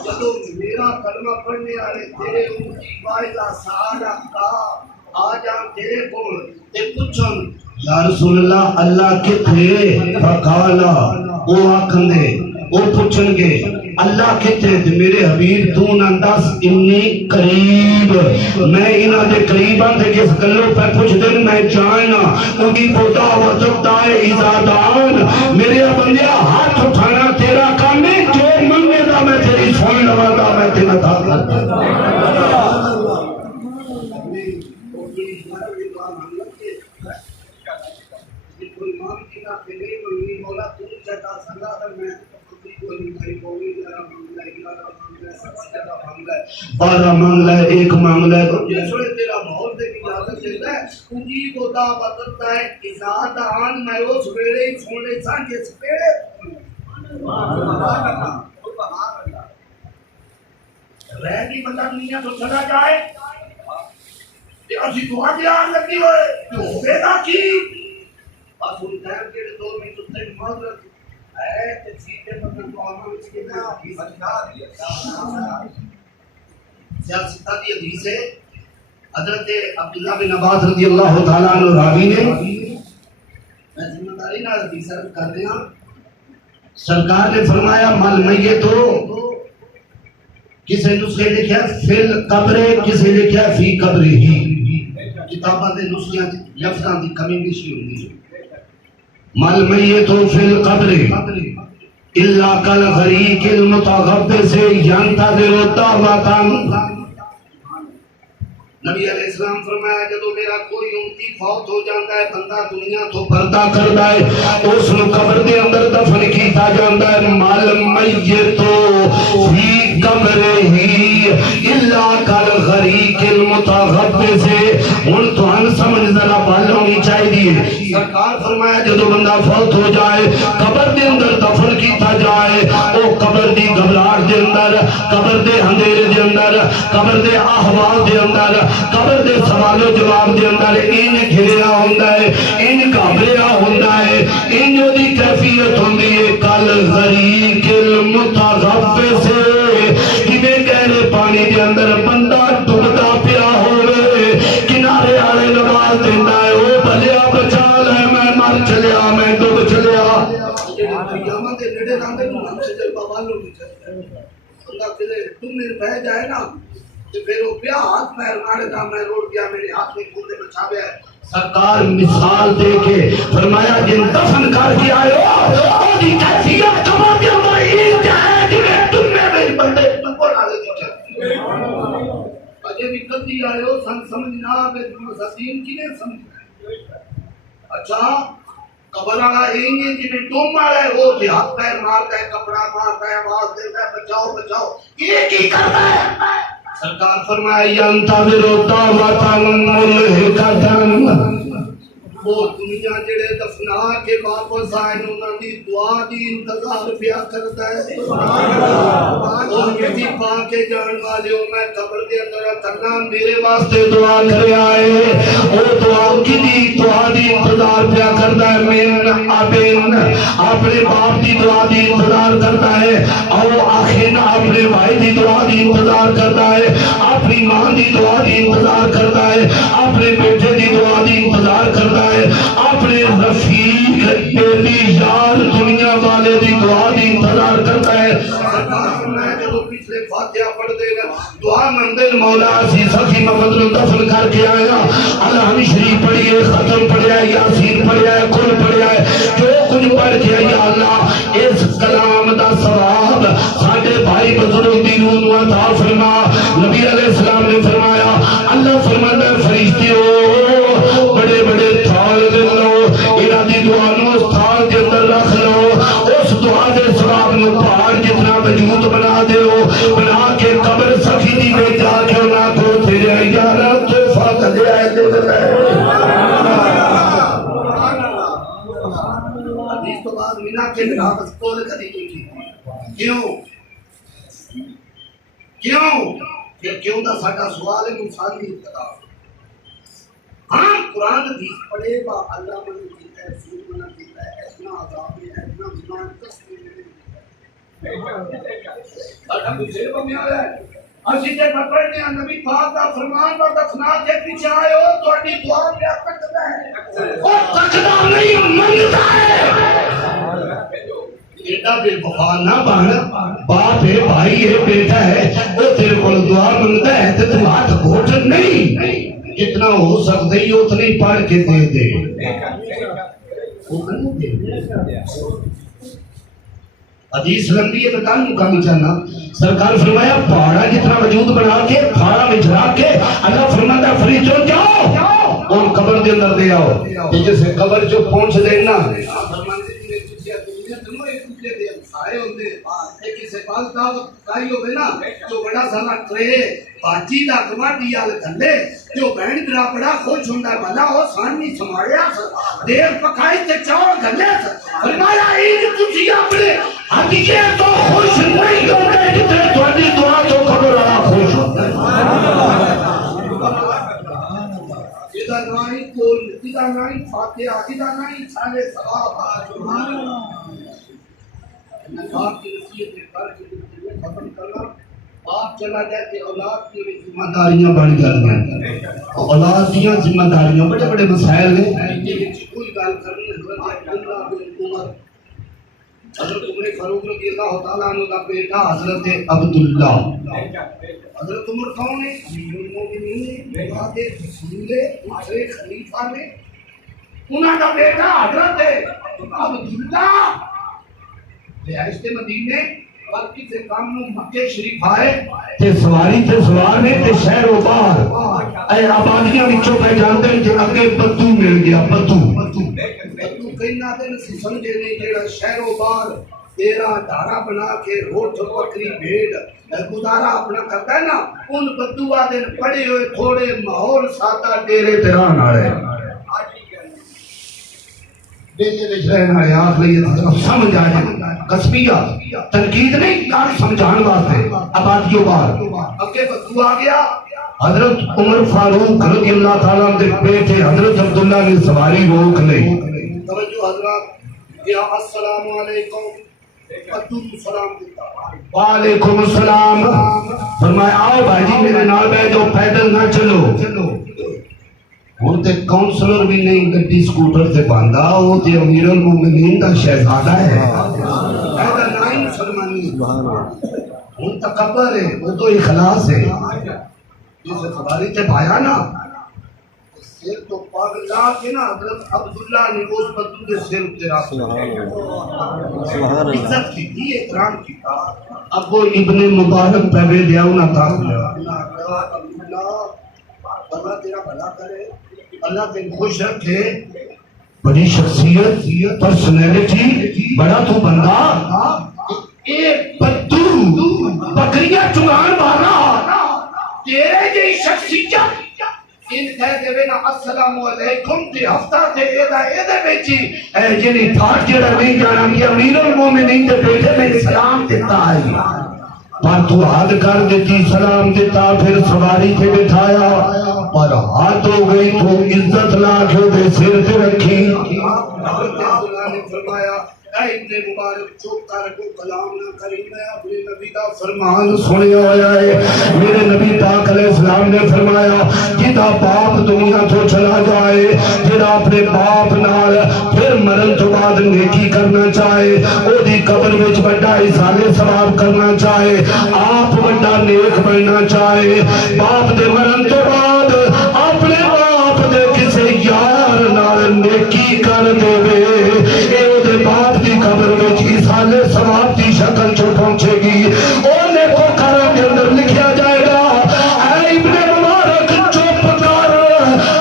جدو میرا کلمہ پڑھنے والے تیرے اونچی فائزہ سالک کا آ جان تیرے کول تے پوچھن یا رسول اللہ اللہ کتھے فقالا او آکھندے او پوچھن گے اللہ کتھے تے میرے حبیب تو نہ دس انی قریب میں انہاں دے قریب ہاں تے جس گلوں پہ پوچھ دین میں جاننا اونی بودا وجبتا ہے اذا دعان میرے بندیا ہاتھ اٹھانا تیرا کام ہے جو منگے دا میں تیری سن لواں گا میں تیرا عطا کرتا ایمان کی نہ پھیلے منگی مولا تم چاہتا سنگا اگر میں کوئی نہیں کوئی ذرا مانگا بارہ مانگا ہے ایک مانگا ہے تو یہ سوڑے تیرا ماحول دے کی اجازت دیتا ہے اجی کو دا بدلتا ہے ازاد آن میں وہ سویرے ہی سونے سانجے سپیڑے رہ گی بندہ دنیا تو چلا جائے اسی دعا دیا لگی ہوئے تو ہوگا کی بس ان ٹائم کے دور میں تو تے معذرت ہے تے سیدھے مطلب تو عمل اس کے نہ کی بچا دیا سیاست کی حدیث ہے حضرت عبداللہ بن عباس رضی اللہ تعالی عنہ راوی نے میں ذمہ داری نہ حدیث کر رہا سرکار نے فرمایا مل میت ہو کسے نسخے لکھا فی القبر کسے لکھا فی قبر ہی کتاباں دے نسخیاں لفظاں دی کمی بیشی ہوندی ہے مل میت فی القبر الا کالغریق المتغبس ينتظر دعوة نبی علیہ السلام فرمایا جدو میرا کوئی امتی فوت ہو جاتا ہے بندہ دنیا تو پردہ کرتا ہے اس نو قبر دے اندر دفن کیتا جاتا ہے مال میتو فی قبر ہی الا کالغریق المتغبس ہن تو ان سمجھ ذرا بال ہونی چاہیے سرکار فرمایا جدو بندہ فوت ہو جائے قبر دے اندر دفن کیتا جائے او قبر دی گھبراہٹ دے اندر قبر دے اندھیرے دے اندر قبر دے احوال دے اندر قبر دے سوال و جواب دے اندر ان گھریا ہوندا ہے ان گھبریا ہوندا ہے ان جو دی کیفیت ہوندی ہے کل غریق المتغبس کبے گہرے پانی دے اندر بندہ ڈوبدا پیا ہوئے کنارے والے نواز دیندا ہے او بھلیا بچا لے میں مر چلیا میں ڈوب چلیا قیامت دے نیڑے ناندے نوں ہم سے جل بابا لو اللہ کدے تم نے بہ جائے نا تو پھر وہ پیا ہاتھ پیر مارے دا میں روڑ گیا میرے ہاتھ میں کندے بچا گیا سرکار مثال دے کے فرمایا جن دفن کر کے آئے ہو دی کیفیت کما کے مائی جائے جنہیں تم نے میری بندے تم کو نالے دیکھا اجے بھی کدی آئے ہو سمجھنا میں مساسین کی نہیں سمجھنا اچھا قبر آگا اینگے جنہیں تم مارے وہ بھی ہاتھ پیر مارتا ہے کپڑا مارتا ہے آواز دیتا ہے بچاؤ بچاؤ یہ کی کرتا ہے سرکار فرمایا ینتظر دعوة ملحقة وہ دنیا جڑے دفنا کے واپس آئے انہوں نے دعا دی انتظار پیا کرتا ہے اور کسی پا کے جان والے ہو میں قبر دے اندر کرنا میرے واسطے دعا کرے آئے وہ دعا کی دی دعا دی انتظار پیا کرتا ہے من ابن اپنے باپ دی دعا دی انتظار کرتا ہے اور آخر اپنے بھائی دی دعا دی انتظار کرتا ہے اپنی ماں دی دعا دی انتظار کرتا ہے اپنے بیٹے دی دعا دی انتظار کرتا ہے اپنے رفیق بیٹی یار دنیا والے دی دعا دی انتظار کرتا ہے پچھلے فاتحہ پڑھ دے گا دعا مندل مولا عزیز سخی محمد نے دفن کر کے آئے گا الحمد شریف پڑھیے ختم پڑھیا ہے یاسین پڑھیا ہے کل پڑھیا ہے جو کچھ پڑھ کے یا اللہ اس کلام دا ثواب ساڈے بھائی بزرگ دی روح نو عطا فرما نبی علیہ السلام نے فرمایا اللہ فرماتا ہے فرشتیوں بڑے بڑے تھال دے لو انہاں دی دعا نو اس تھال کے اندر رکھ لو اس دعا دے ثواب نو پہاڑ جتنا وجود بنا دے بنا کے قبر سخی دی میں جا کے نہ کو تیرے یارا تحفہ دے آئے دے حدیث تو بعد مینا کے نامت کول کدی کی کیوں کیوں دا ساڈا سوال ہے انسان دی ابتدا ہاں قرآن حدیث پڑھے با اللہ من کیتا ہے رسول من کیتا ہے اتنا عذاب ہے اتنا گناہ تصویر ساڈا کچھ سے بنیا ہے اسی تے پڑھنے ہیں نبی پاک دا فرمان اور دفنا کے پیچھے آئے ہو تہاڈی دعا کیا تکدا ہے او تکدا نہیں منگتا ہے ایڈا بے وفا نہ بن باپ ہے بھائی ہے بیٹا ہے وہ تیرے کو دعا منگتا ہے تے تو ہاتھ گھوٹ نہیں جتنا ہو سکتا ہی اتنی پڑھ کے دے دے حدیث لمبی ہے بتان مقامی چاہنا سرکار فرمایا پہاڑا جتنا وجود بنا کے پہاڑا میں جھڑا کے اللہ فرماتا فرشتوں جاؤ ان قبر دے اندر دے آؤ تے جسے قبر جو پہنچ دینا سارے ہوندے کسے پاس دعوت کائی ہوئے نا جو بڑا سانا ٹرے باجی دا کماٹی آل تھلے جو بہن برا بڑا خوش ہوندہ بھلا ہو سانی سمایا دیر پکائی تے چاول گھلے فرمایا عید تجھی اپنے حقیقے تو خوش نہیں ہوندے جتنے تھوڑی دعا تو خبر آیا خوش ہوندے جدا نائی کول جدا نائی فاتحہ جدا نائی سالے ثواب آپ کی نصیحت میں کر کے ختم کرنا آپ چلا جائے کہ اولاد کی ذمہ داریاں بڑھ جاتی ہیں اولاد کی ذمہ داریاں بڑے بڑے مسائل ہیں کوئی گل کرنی حضرت عمر فاروق رضی اللہ تعالیٰ عنہ کا بیٹا حضرت عبداللہ حضرت عمر کون ہے امیر المومنین بعد رسول دوسرے خلیفہ میں انہاں کا بیٹا حضرت عبداللہ رہائش مدینے اور کسی کام میں مکہ شریف آئے تے سواری تے سوار نے تے شہر و باہر اے آبادیاں وچوں پہ جانتے ہیں کہ اگے بدو مل گیا بدو کہنا دے نسی سمجھے نہیں جیڑا شہر و باہر تیرا دھارا بنا کے روٹ بکری بھیڑ گزارا اپنا کرتا ہے نا ان بدو آدھے پڑے ہوئے تھوڑے ماحول سادہ ڈیرے تیران آئے بیٹے وچ رہنا ہے آخ لئیے سمجھ آئے قسمیہ تنقید نہیں کار سمجھان واسطے آبادیوں بار اگے بدو آ گیا حضرت عمر فاروق رضی اللہ تعالیٰ دے بیٹے حضرت عبداللہ نے سواری روک لئی توجہ حضرات یا السلام علیکم وعلیکم السلام فرمایا آؤ بھائی جی میرے نال بیٹھ جاؤ پیدل نہ چلو ہوں تے کونسلر بھی نہیں گڈی سکوٹر سے باندھا وہ تے امیر المومنین کا شہزادہ ہے پیدا نہیں مسلمانی ہوں تکبر ہے وہ تو اخلاص ہے جسے سواری تے پایا نا سر تو پاگ لا کے نا حضرت عبداللہ نے اس بدو دے سر تے رکھ عزت کی تھی احترام کی تھا اب وہ ابن مبارک پہلے دیا انہاں تھا اللہ تیرا بھلا کرے اللہ تین خوش رکھے بڑی شخصیت پرسنالٹی بڑا تو بندہ ایک بدو بکریاں چگان والا تیرے جی شخصیت ان کہہ دے نا السلام علیکم تے ہفتہ تے ایدہ بیچی جنہی تھاٹ جڑا نہیں جانا کہ امیر المومنین دے بیٹے میں سلام دیتا ہے پر تو ہاتھ کر دیتی سلام دیتا پھر سواری کے بٹھایا اور ہاتھ ہو گئی تو عزت لا کے دے سر تے رکھی اللہ نے فرمایا اے ابن مبارک چوک کر کو کلام نہ کری میں اپنے نبی کا فرمان سنے ہویا ہے میرے نبی پاک علیہ السلام نے فرمایا جدا باپ دنیا تو چلا جائے جدا اپنے باپ نال پھر مرن تو بعد نیکی کرنا چاہے او دی قبر وچ بڑا احسان ثواب کرنا چاہے آپ بڑا نیک بننا چاہے باپ دے مرن تو بعد اپنے باپ دے کسے یار نال نیکی کر دے وے باپ دی قبر میں احسان ثواب دی شکل جو پہنچے گی اونے کو کرم کے اندر لکھیا جائے گا اے ابن مبارک چپ کر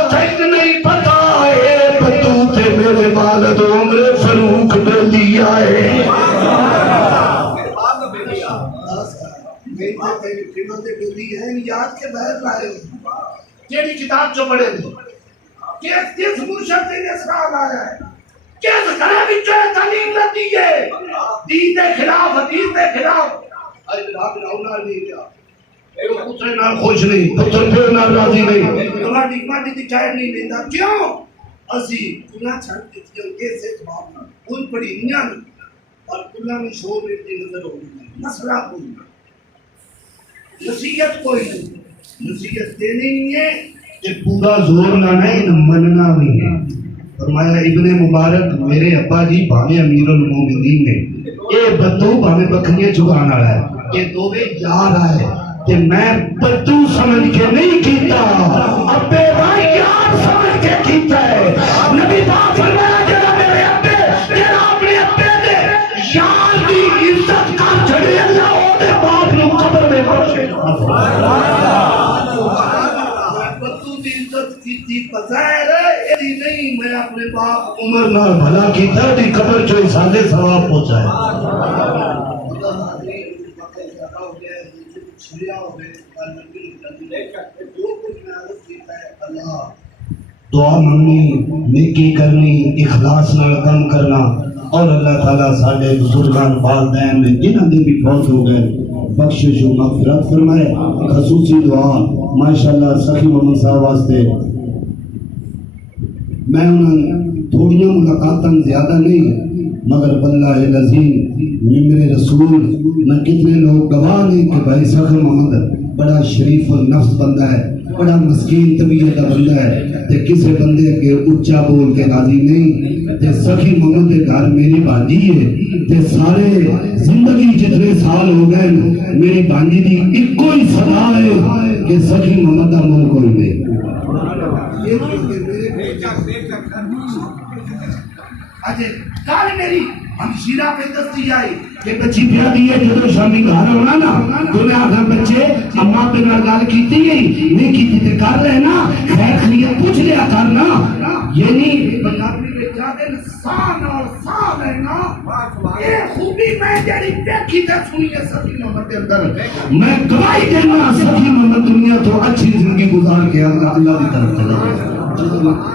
تجھ نہیں پتا اے بدو تے میرے والد عمر فاروق نے لیا ہے یاد کے بہر لائے کیڑی کتاب جو پڑھے کس مرشد نے اسرار آیا ہے کس طرح بھی جو تعلیم رہتی ہے دین دے خلاف حدیث دے خلاف آج رات ناؤنار نہیں گیا ایک پتر نال خوش نہیں پتر پھر نال راضی نہیں تمہاری ماٹی دی چائر نہیں لیندہ کیوں اسی کنا چھڑ دیتی ہوں کیسے تمام ان پڑی نیا نہیں اور کنا میں شور لیتی نظر ہوگی مسئلہ کوئی نہیں نصیحت کوئی نہیں نصیحت دینی نہیں ہے کہ پورا زور نہ نہیں مننا بھی ہے فرمایا ابن مبارک میرے ابا جی بھاوے امیر المومنین نے اے بدو بھاوے بکریاں چگان آیا ہے یہ دووے یار آئے کہ میں بدو سمجھ کے نہیں کیتا ابے بھائی یار سمجھ کے کیتا ہے نبی پاک فرمایا جڑا میرے ابے جڑا اپنے ابے دے یار دی عزت کر چھڑے اللہ او دے باپ نو قبر میں پہنچے بدو دی عزت کی تھی بظاہر پاک عمر نال بھلا کیتا دی قبر چوں ساڈے ثواب پہنچائے دعا منگنی نیکی کرنی اخلاص نال کام کرنا اور اللہ تعالیٰ ساڈے بزرگان والدین جنہاں دے بھی فوت ہو گئے بخشش و مغفرت فرمائے خصوصی دعا ماشاءاللہ سخی محمد صاحب واسطے میں انہاں تھوڑیاں ملاقاتاں زیادہ نہیں مگر واللہ العظیم میرے رسول میں کتنے لوگ گواہ نہیں کہ بھائی سخی محمد بڑا شریف النفس بندہ ہے بڑا مسکین طبیعت کا بندہ ہے تے کسے بندے کے اچھا بول کے راضی نہیں تے سخی محمد کے گھر میری بانجی ہے تے سارے زندگی جتنے سال ہو گئے میری بانجی دی ایک کوئی صدا ہے کہ سخی محمد کا مول کوئی نہیں کال میری ہمشیرہ پہ دستی جائی کہ بچی پیا دیئے جدو شامی گھر ہونا نا تو میں آگا بچے اماں پہ نرگال کیتی گئی نہیں کیتی تے کر رہے نا خیر خلیت پوچھ لیا کرنا یہ نہیں بنابی میں جادن سان اور سان ہے نا یہ خوبی میں جڑی دیکھی تے سنی ہے سخی محمد کے اندر میں گواہی دینا سخی محمد دنیا تو اچھی زندگی گزار کے اللہ کی طرف چلا